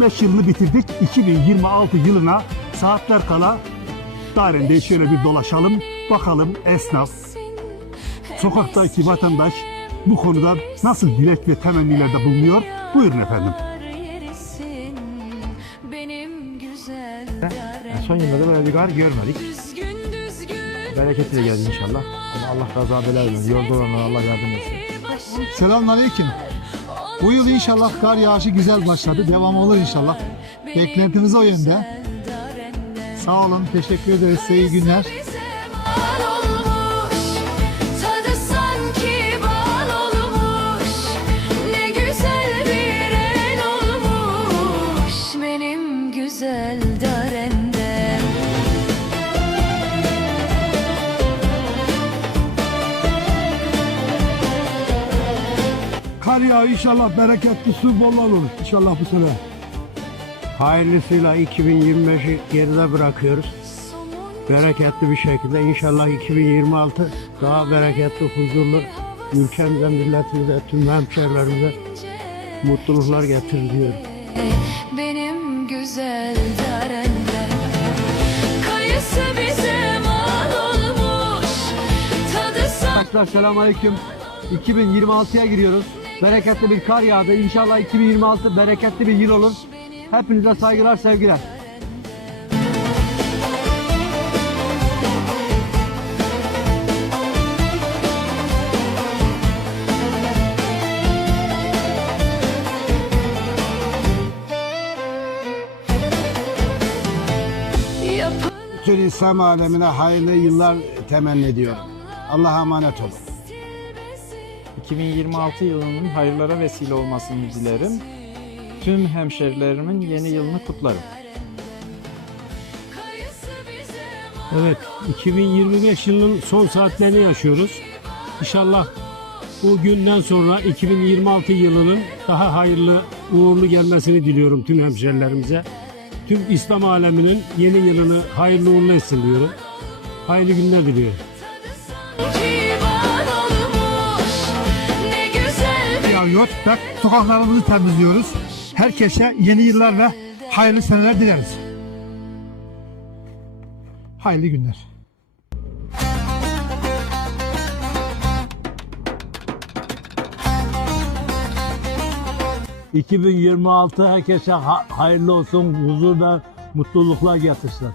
2025 yılını bitirdik. 2026 yılına saatler kala Daren'de şöyle bir dolaşalım. Bakalım esnaf, sokaktaki vatandaş bu konuda nasıl dilek ve temennilerde bulunuyor? Buyurun efendim. Son yıllarda böyle bir kar görmedik. Bereketiyle geldi inşallah. Ama Allah kaza bela. Yolda olanlara Allah yardım etsin. Selamünaleyküm. Bu yıl inşallah kar yağışı güzel başladı. Devam olur inşallah. Beklentimiz o yönde. Sağ olun. Teşekkür ederiz. Size iyi günler. bize Yağ inşallah bereketli su bol olur. İnşallah bu sene. Hayırlısıyla 2025'i geride bırakıyoruz. Bereketli bir şekilde inşallah 2026 daha bereketli, huzurlu ülkemize, milletimize, tüm hemşehrilerimize mutluluklar getirir diyorum. Benim güzel darendem Kayısı bize mal olmuş Tadı Arkadaşlar selamünaleyküm. 2026'ya giriyoruz. Bereketli bir kar yağdı. İnşallah 2026 bereketli bir yıl olur. Hepinize saygılar, sevgiler. Bütün İslam alemine hayırlı yıllar temenni ediyorum. Allah'a emanet olun. 2026 yılının hayırlara vesile olmasını dilerim. Tüm hemşerilerimin yeni yılını kutlarım. Evet, 2025 yılının son saatlerini yaşıyoruz. İnşallah bu günden sonra 2026 yılının daha hayırlı, uğurlu gelmesini diliyorum tüm hemşerilerimize. Tüm İslam aleminin yeni yılını hayırlı uğurlu etsin diyorum. Hayırlı günler diliyorum. Yağıyor. Bak sokaklarımızı temizliyoruz. Herkese yeni yıllar ve hayırlı seneler dileriz. Hayırlı günler. ...2026 herkese hayırlı olsun, huzur ve mutluluklar getirsin.